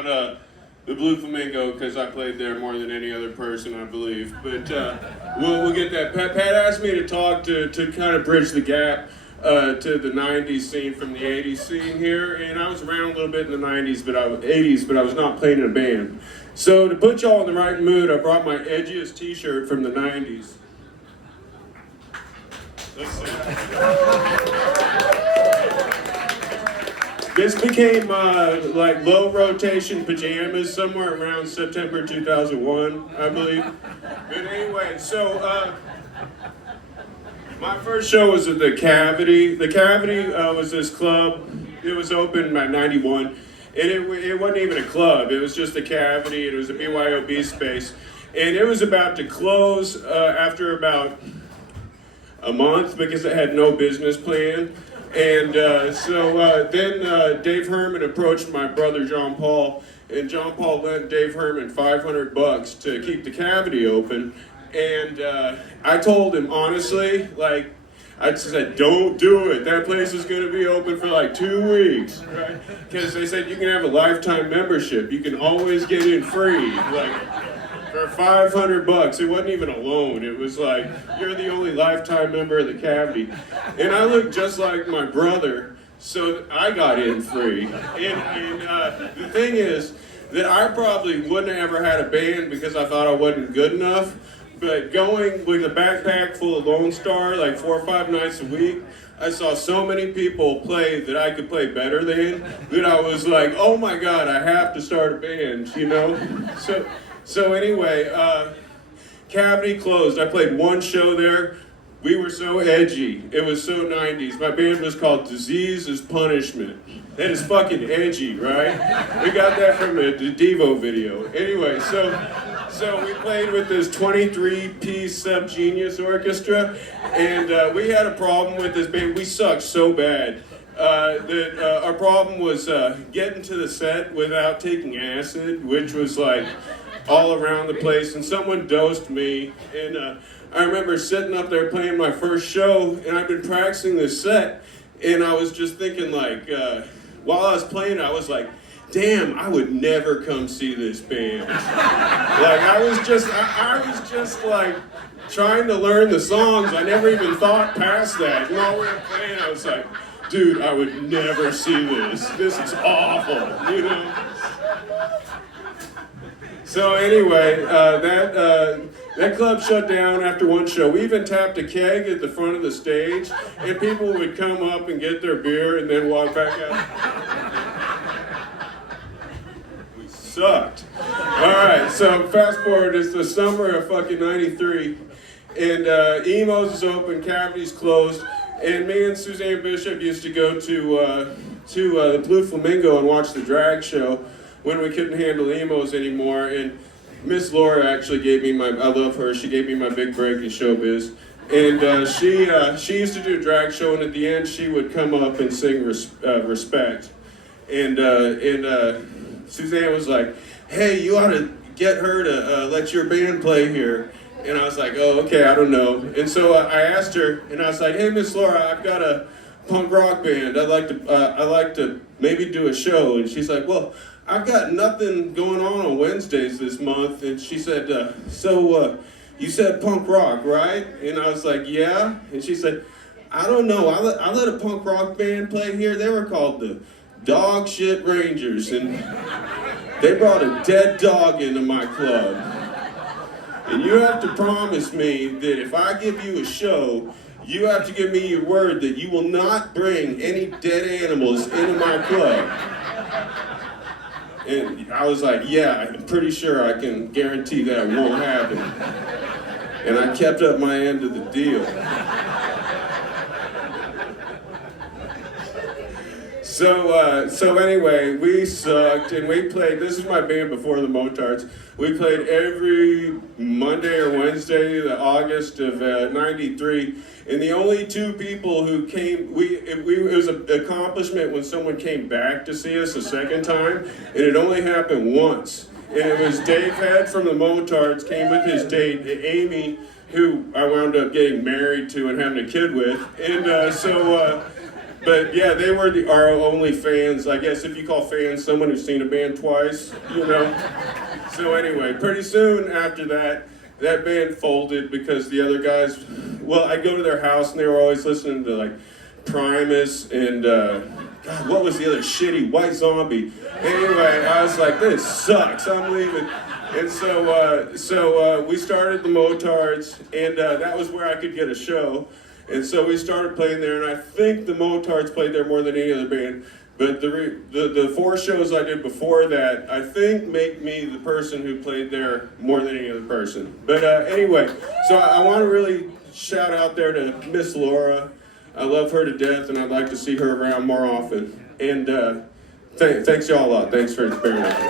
about the Blue Flamingo because I played there more than any other person, I believe. But we'll get that. Pat asked me to talk to kind of bridge the gap to the 90s scene from the 80s scene here. And I was around a little bit in the 90s, 80s, but I was not playing in a band. So to put y'all in the right mood, I brought my edgiest t-shirt from the 90s. Let's see. This became like low rotation pajamas somewhere around September 2001, I believe. But anyway, so my first show was at the Cavity. The Cavity was this club. It was open by '91, and it wasn't even a club. It was just a Cavity. It was a BYOB space, and it was about to close after about a month because it had no business plan. And then Dave Herman approached my brother John Paul, and John Paul lent Dave Herman $500 to keep the Cavity open. And I told him honestly, like, I said, don't do it. That place is going to be open for like 2 weeks, right? Because they said you can have a lifetime membership. You can always get in free, like. For $500, it wasn't even a loan. It was like, you're the only lifetime member of the Cavity. And I looked just like my brother, so I got in free. And the thing is that I probably wouldn't have ever had a band because I thought I wasn't good enough. But going with a backpack full of Lone Star, like 4 or 5 nights a week, I saw so many people play that I could play better than, that I was like, oh my God, I have to start a band, you know? So anyway, Cavity closed. I played one show there. We were so edgy. It was so 90s. My band was called Disease is Punishment. That is fucking edgy, right? We got that from a Devo video. Anyway, so we played with this 23-piece Subgenius orchestra, and we had a problem with this band. We sucked so bad. That our problem was getting to the set without taking acid, which was like all around the place, and someone dosed me, and I remember sitting up there playing my first show, and I'd been practicing this set, and I was just thinking like, while I was playing, I was like, damn, I would never come see this band. Like, I was just like, trying to learn the songs. I never even thought past that. And while we were playing, I was like, dude, I would never see this. This is awful, you know? So anyway, that club shut down after one show. We even tapped a keg at the front of the stage, and people would come up and get their beer and then walk back out. We sucked. All right, so fast forward, it's the summer of fucking '93, and Emo's is open, Cavity's closed, and me and Suzanne Bishop used to go to the Blue Flamingo and watch the drag show when we couldn't handle emos anymore. And Miss Laura actually gave me I love her, she gave me my big break in showbiz. And she used to do a drag show, and at the end she would come up and sing Respect. And Suzanne was like, hey, you ought to get her to let your band play here. And I was like, oh, okay, I don't know. And so I asked her, and I was like, hey, Miss Laura, I've got a punk rock band. I'd like to maybe do a show. And she's like, well, I've got nothing going on Wednesdays this month. And she said, so you said punk rock, right? And I was like, yeah. And she said, I don't know. I let a punk rock band play here. They were called the Dog Shit Rangers. And they brought a dead dog into my club. And you have to promise me that if I give you a show, you have to give me your word that you will not bring any dead animals into my club. And I was like, yeah, I'm pretty sure I can guarantee that won't happen. And I kept up my end of the deal. So anyway, we sucked, and we played, this is my band before the Motards. We played every Monday or Wednesday, the August of '93, and the only two people who came, it was an accomplishment when someone came back to see us a second time, and it only happened once. And it was Dave Head from the Motards came with his date, Amy, who I wound up getting married to and having a kid with. And But yeah, they were our only fans. I guess if you call fans someone who's seen a band twice, you know. So anyway, pretty soon after that, that band folded because the other guys, well, I'd go to their house and they were always listening to like Primus and God, what was the other shitty White Zombie? Anyway, I was like, this sucks. I'm leaving. And so we started the Motards, and that was where I could get a show. And so we started playing there, and I think the Motards played there more than any other band. But the 4 shows I did before that, I think, make me the person who played there more than any other person. But anyway, so I want to really shout out there to Miss Laura. I love her to death, and I'd like to see her around more often. And thanks y'all a lot. Thanks for bearing with me.